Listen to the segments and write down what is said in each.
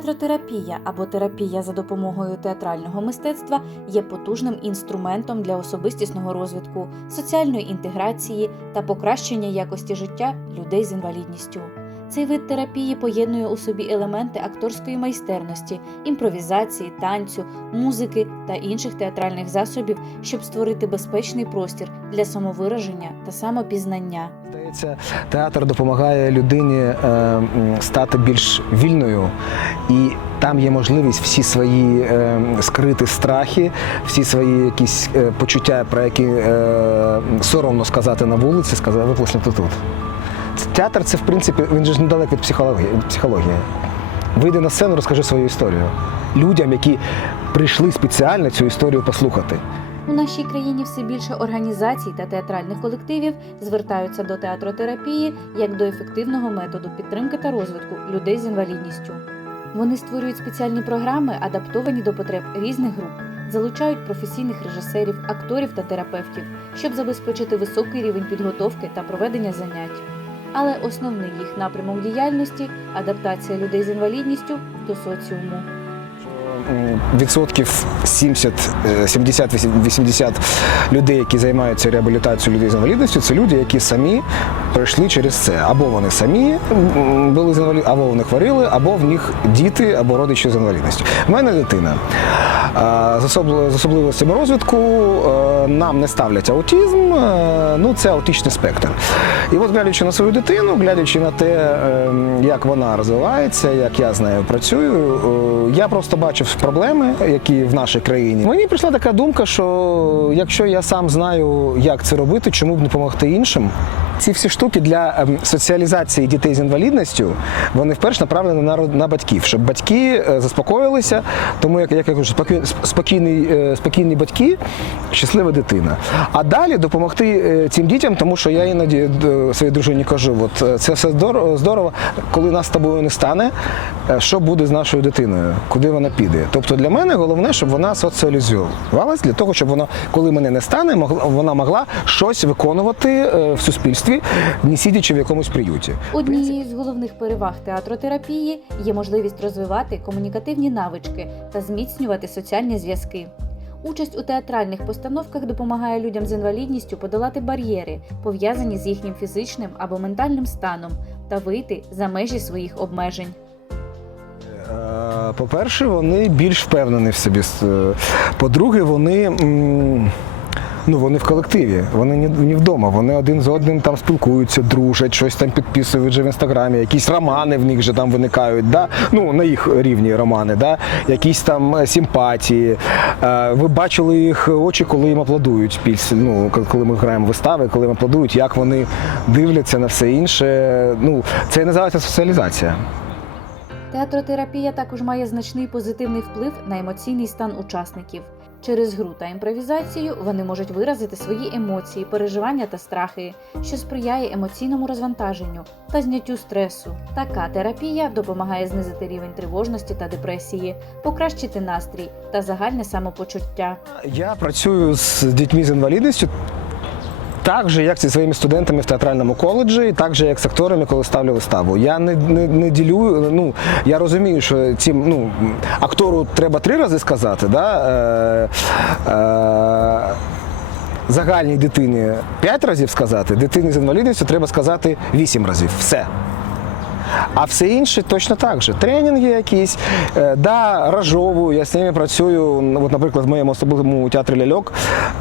Театротерапія або терапія за допомогою театрального мистецтва є потужним інструментом для особистісного розвитку, соціальної інтеграції та покращення якості життя людей з інвалідністю. Цей вид терапії поєднує у собі елементи акторської майстерності, імпровізації, танцю, музики та інших театральних засобів, щоб створити безпечний простір для самовираження та самопізнання. Здається, театр допомагає людині е, стати більш вільною, і там є можливість всі свої е, скриті страхи, всі свої якісь е, почуття, про які е, соромно сказати на вулиці, сказати виплеснути тут. Театр це в принципі він же ж недалек від психології. психології. Вийди на сцену, розкажи свою історію людям, які прийшли спеціально цю історію послухати. У нашій країні все більше організацій та театральних колективів звертаються до театротерапії як до ефективного методу підтримки та розвитку людей з інвалідністю. Вони створюють спеціальні програми, адаптовані до потреб різних груп, залучають професійних режисерів, акторів та терапевтів, щоб забезпечити високий рівень підготовки та проведення занять. Але основний їх напрямок діяльності адаптація людей з інвалідністю до соціуму. Відсотків 70, е, 70, 80 людей, які займаються реабілітацією людей з інвалідністю, це люди, які самі пройшли через це. Або вони самі були з інвалід, або вони хворіли, або в них діти, або родичі з інвалідністю. У мене дитина. З особливостями розвитку е, нам не ставлять аутизм, е, ну це аутичний спектр. І от глядячи на свою дитину, глядячи на те, е, як вона розвивається, як я з нею працюю, е, я просто бачив проблеми, які в нашій країні. Мені прийшла така думка, що якщо я сам знаю, як це робити, чому б не допомогти іншим. Ці всі штуки для ем, соціалізації дітей з інвалідністю вони вперше направлені на, на батьків, щоб батьки е, заспокоїлися. Тому, як, я кажу, спокій- спокійний, е, спокійні батьки, щаслива дитина. А далі допомогти е, цим дітям, тому що я іноді своїй дружині кажу: от це все здорово, коли нас з тобою не стане, що буде з нашою дитиною, куди вона піде. Тобто для мене головне, щоб вона соціалізувалась для того, щоб вона, коли мене не стане, могла вона могла щось виконувати в суспільстві, не сидячи в якомусь приюті. Однією з головних переваг театротерапії є можливість розвивати комунікативні навички та зміцнювати соціальні зв'язки. Участь у театральних постановках допомагає людям з інвалідністю подолати бар'єри, пов'язані з їхнім фізичним або ментальним станом, та вийти за межі своїх обмежень. Е, По-перше, вони більш впевнені в собі. Е, По-друге, вони. Ну, вони в колективі, вони не, не вдома, вони один з одним там спілкуються, дружать, щось там підписують вже в інстаграмі, якісь романи в них вже там виникають, да? ну на їх рівні романи, да? якісь там е, симпатії. Е, Ви бачили їх очі, коли їм аплодують після, ну, коли ми граємо вистави, коли їм аплодують, як вони дивляться на все інше. Ну, це називається соціалізація. Театротерапія також має значний позитивний вплив на емоційний стан учасників. Через гру та імпровізацію вони можуть виразити свої емоції, переживання та страхи, що сприяє емоційному розвантаженню та зняттю стресу. Така терапія допомагає знизити рівень тривожності та депресії, покращити настрій та загальне самопочуття. Я працюю з дітьми з інвалідністю. Так же, як зі своїми студентами в театральному коледжі, так же, як з акторами, коли ставлю виставу. Я не, не, не ділю. Ну я розумію, що цим ну актору треба три рази сказати, да? Е, е, загальній дитині п'ять разів сказати, дитині з інвалідністю треба сказати вісім разів. Все. А все інше точно так же. Тренінги якісь, е, да, ражовую, я з ними працюю. От, наприклад, в моєму особливому театрі ляльок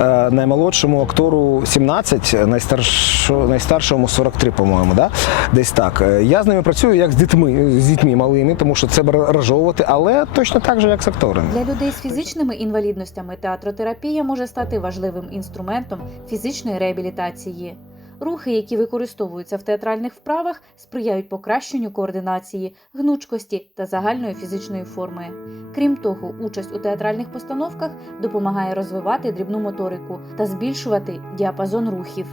е, наймолодшому актору 17, найстаршому, найстаршому 43, по-моєму, да? десь так. Е, Я з ними працюю як з дітьми, з дітьми малими, тому що це ражовувати, але точно так же, як з акторами. Для людей з фізичними інвалідностями театротерапія може стати важливим інструментом фізичної реабілітації. Рухи, які використовуються в театральних вправах, сприяють покращенню координації, гнучкості та загальної фізичної форми. Крім того, участь у театральних постановках допомагає розвивати дрібну моторику та збільшувати діапазон рухів.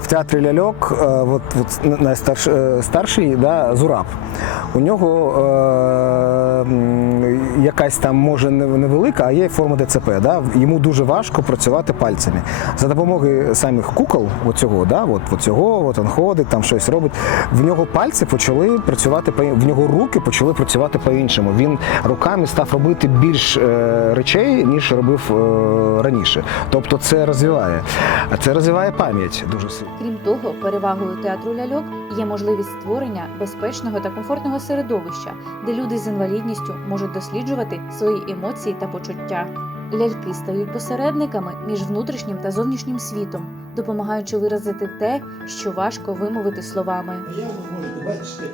В театрі ляльок, е, от, от найстарший старший, да, Зураб. У нього е, якась там може невелика, а є форма ДЦП. Да? Йому дуже важко працювати пальцями. За допомогою самих кукол, оцього, да, от, оцього, от він ходить, там щось робить. В нього пальці почали працювати по в нього руки почали працювати по-іншому. Він руками став робити більш е, речей, ніж робив е, раніше. Тобто це розвиває. Це розвиває пам'ять дуже сильно. Крім того, перевагою театру ляльок є можливість створення безпечного та комфортного середовища, де люди з інвалідністю можуть досліджувати свої емоції та почуття. Ляльки стають посередниками між внутрішнім та зовнішнім світом, допомагаючи виразити те, що важко вимовити словами. Ви можете бачити,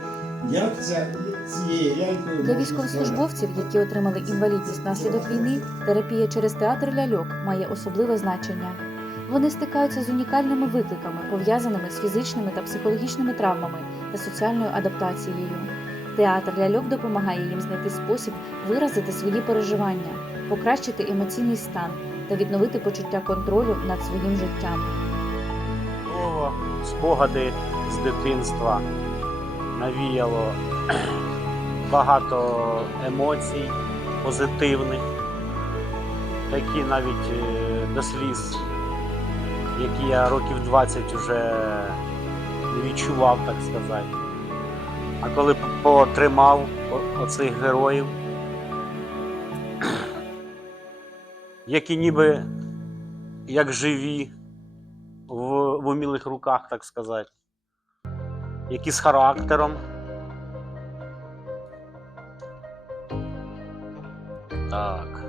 як Для військовослужбовців, які отримали інвалідність внаслідок війни, терапія через театр ляльок має особливе значення. Вони стикаються з унікальними викликами, пов'язаними з фізичними та психологічними травмами та соціальною адаптацією. Театр ляльок допомагає їм знайти спосіб виразити свої переживання, покращити емоційний стан та відновити почуття контролю над своїм життям. Слово, спогади з дитинства навіяло багато емоцій позитивних, такі навіть е, до сліз, які я років 20 вже не відчував, так сказати. А коли потримав оцих героїв, які ніби як живі, в, в умілих руках, так сказати. Які з характером. Так.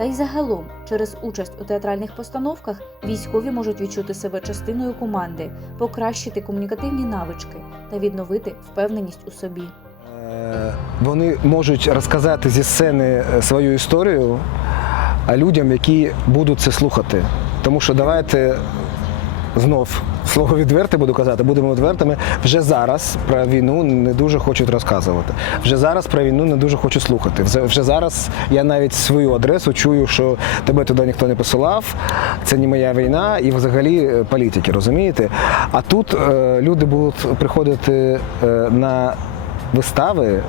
Та й загалом, через участь у театральних постановках військові можуть відчути себе частиною команди, покращити комунікативні навички та відновити впевненість у собі. Е, Вони можуть розказати зі сцени е, свою історію людям, які будуть це слухати. Тому що давайте знов слово відверте буду казати, будемо відвертими. Вже зараз про війну не дуже хочуть розказувати. Вже зараз про війну не дуже хочуть слухати. Вже- Вже зараз я навіть свою адресу чую, що тебе туди ніхто не посилав, це не моя війна і взагалі е, політики, розумієте? А тут е, люди будуть приходити е, на вистави.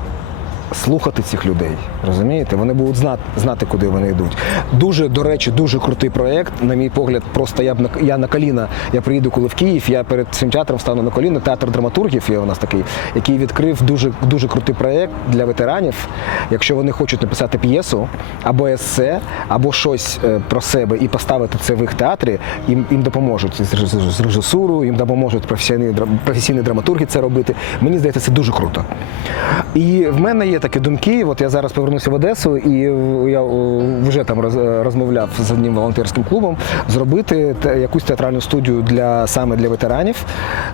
Слухати цих людей, розумієте? Вони будуть знати, знати, куди вони йдуть. Дуже, до речі, дуже крутий проєкт. На мій погляд, просто я б на я на коліна. Я приїду, коли в Київ. Я перед цим театром стану на коліна. Театр драматургів є у нас такий, який відкрив дуже дуже крутий проєкт для ветеранів. Якщо вони хочуть написати п'єсу або есе, або щось е, про себе і поставити це в їх театрі, їм, їм допоможуть з реж- з режисурою, їм допоможуть професійні професійні драматурги це робити. Мені здається, це дуже круто. І в мене є такі думки. От я зараз повернуся в Одесу, і я е, вже там розмовляв з одним волонтерським клубом зробити якусь театральну студію для саме для ветеранів,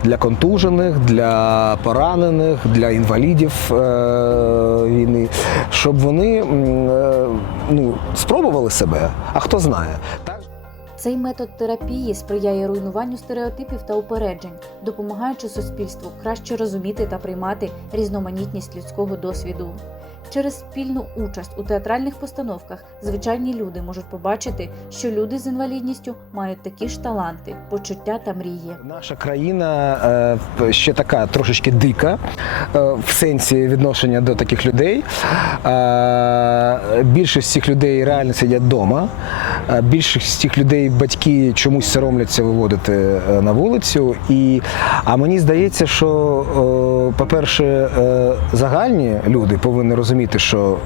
для контужених, для поранених, для інвалідів е, війни, щоб вони е, ну, спробували себе. А хто знає? Цей метод терапії сприяє руйнуванню стереотипів та упереджень, допомагаючи суспільству краще розуміти та приймати різноманітність людського досвіду. Через спільну участь у театральних постановках звичайні люди можуть побачити, що люди з інвалідністю мають такі ж таланти, почуття та мрії. Наша країна е, ще така трошечки дика е, в сенсі відношення до таких людей. Е, Більшість цих людей реально сидять вдома. Більшість цих людей батьки чомусь соромляться виводити на вулицю. І, а мені здається, що, по-перше, загальні люди повинні розуміти, що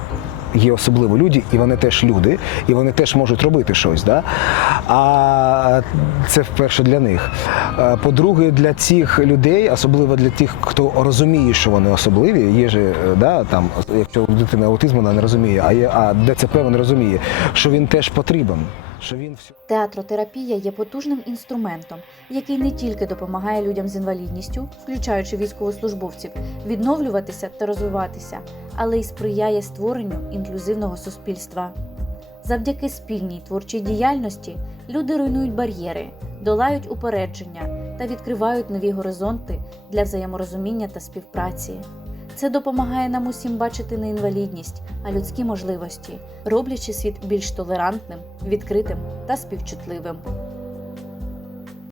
є особливо люди, і вони теж люди, і вони теж можуть робити щось. Да? А це вперше для них. По-друге, для цих людей, особливо для тих, хто розуміє, що вони особливі, є же, е, да, там, якщо дитина аутизму аутизм, вона не розуміє, а, є, а ДЦП вона розуміє, що він теж потрібен. Що він Театротерапія є потужним інструментом, який не тільки допомагає людям з інвалідністю, включаючи військовослужбовців, відновлюватися та розвиватися, але й сприяє створенню інклюзивного суспільства. Завдяки спільній творчій діяльності люди руйнують бар'єри, долають упередження та відкривають нові горизонти для взаєморозуміння та співпраці. Це допомагає нам усім бачити не інвалідність, а людські можливості, роблячи світ більш толерантним, відкритим та співчутливим.